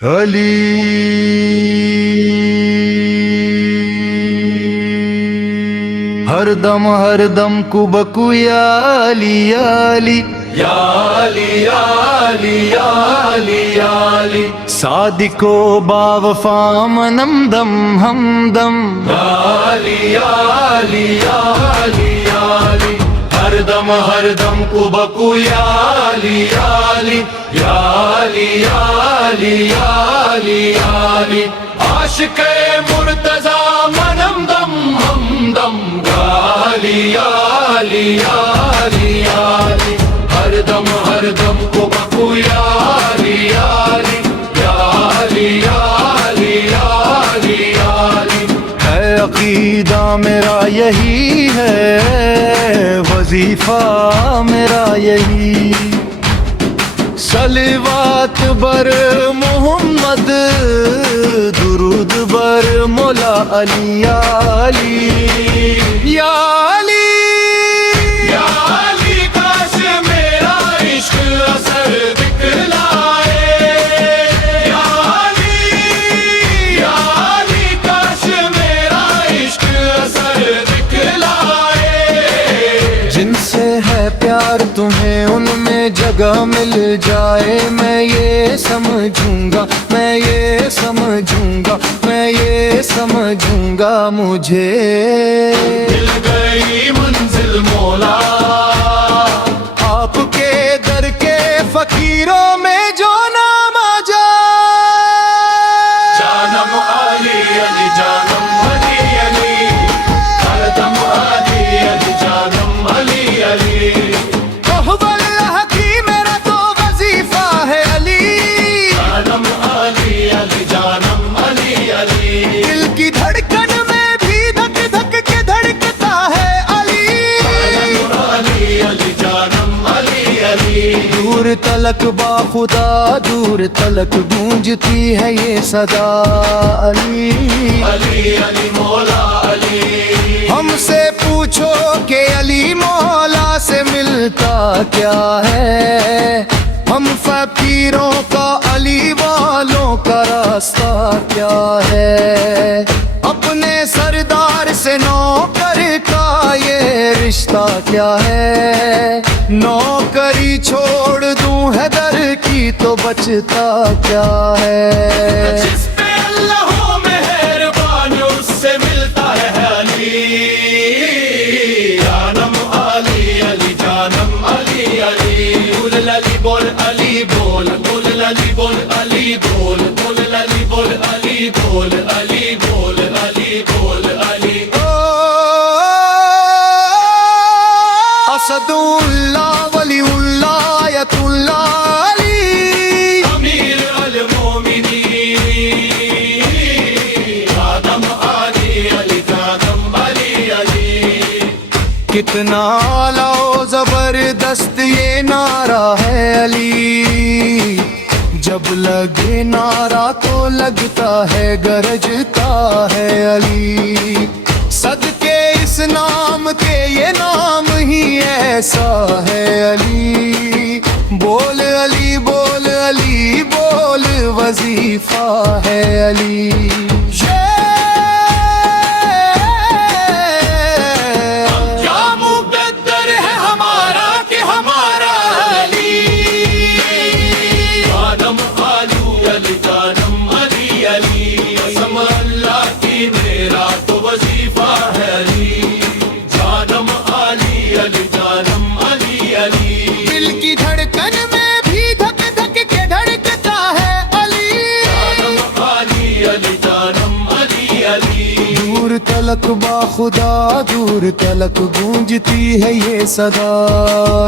علی ہر دم کبکو یا علی یا علی یا علی یا علی یا علی یا علی صادقو باوفا منم دم ہمدم یا علی یا علی یا علی یا علی ہر دم کبکو یا علی یا علی یا علی یا علی یا علی یا علی عاشق مرتضی منم دم ہمدم یا علی یا علی یا علی یا علی ہر دم کبکو یا علی یا علی یا علی یا علی یا علی یا علی ہے عقیدہ میرا یہی ہے وظیفہ میرا یہی صلوات بر محمد درود بر مولا علی یا علی یا علی یا علی کاش میرا عشق اثر دکھلائے یا علی کاش میرا عشق اثر دکھلائے جن سے ہے پیار تمہیں ان میں جگہ مل جائے میں یہ سمجھوں گا میں یہ سمجھوں گا میں یہ سمجھوں گا مجھے مل گئی منزل مولا آپ کے در کے فقیروں میں جو نام آ جائے جانم علی علی جانم علی علی ہر دم علی علی جانم علی علی اللہ کی میرا تو وظیفہ ہے علی جانم علی علی جانم علی علی دل کی دھڑکن میں بھی دھک دھک کے دھڑکتا ہے علی علی علی جانم علی علی دور تلک با خدا دور تلک گونجتی ہے یہ صدا علی علی علی مولا علی ہم سے پوچھو کہ علی مولا سے ملتا کیا ہے ہم فقیروں کا علی والوں کا راستہ کیا ہے اپنے سردار سے نوکر کا یہ رشتہ کیا ہے نوکری چھوڑ دوں حیدر کی تو بچتا کیا ہے جس پہ اللہ ہو مہربان اس سے ملتا ہے علی جانم علی علی جانم علی علی بول علی بول علی بول بول علی بول علی بول بول علی بول علی بول علی بول علی بول علی اسد اللہ ولی اللہ آیت اللہ علی امیر المومنین آدم علی علی جانم علی علی کتنا اعلیٰ و زبردست یہ نعرہ ہے علی جب لگے نعرہ تو لگتا ہے گرجتا ہے علی صدقے اس نام کے یہ نام ہی ایسا ہے علی بول علی بول علی بول وظیفہ ہے علی کیا مقدر ہے ہمارا کہ ہمارا علی جانم علی علی جانم علی علی قسم اللہ کی میرا تو وظیفہ ہے علی جانم علی علی جانم علی علی دل کی دھڑکن میں بھی دھک دھک کے دھڑکتا ہے علی جانم علی علی جانم علی علی دور تلک با خدا دور تلک گونجتی ہے یہ صدا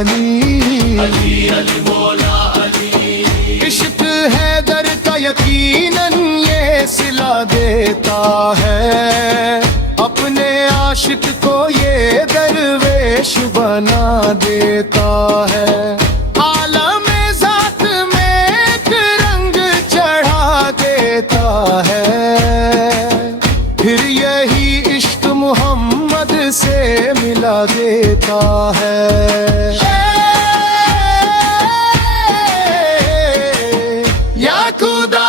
علی علی علی مولا علی عشق حیدر کا یقیناً یہ صلہ دیتا ہے اپنے عاشق کو یہ درویش بنا دیتا ہے عالم ذات میں ایک رنگ چڑھا دیتا ہے پھر یہی عشق محمد سے ملا دیتا ہے یا خدا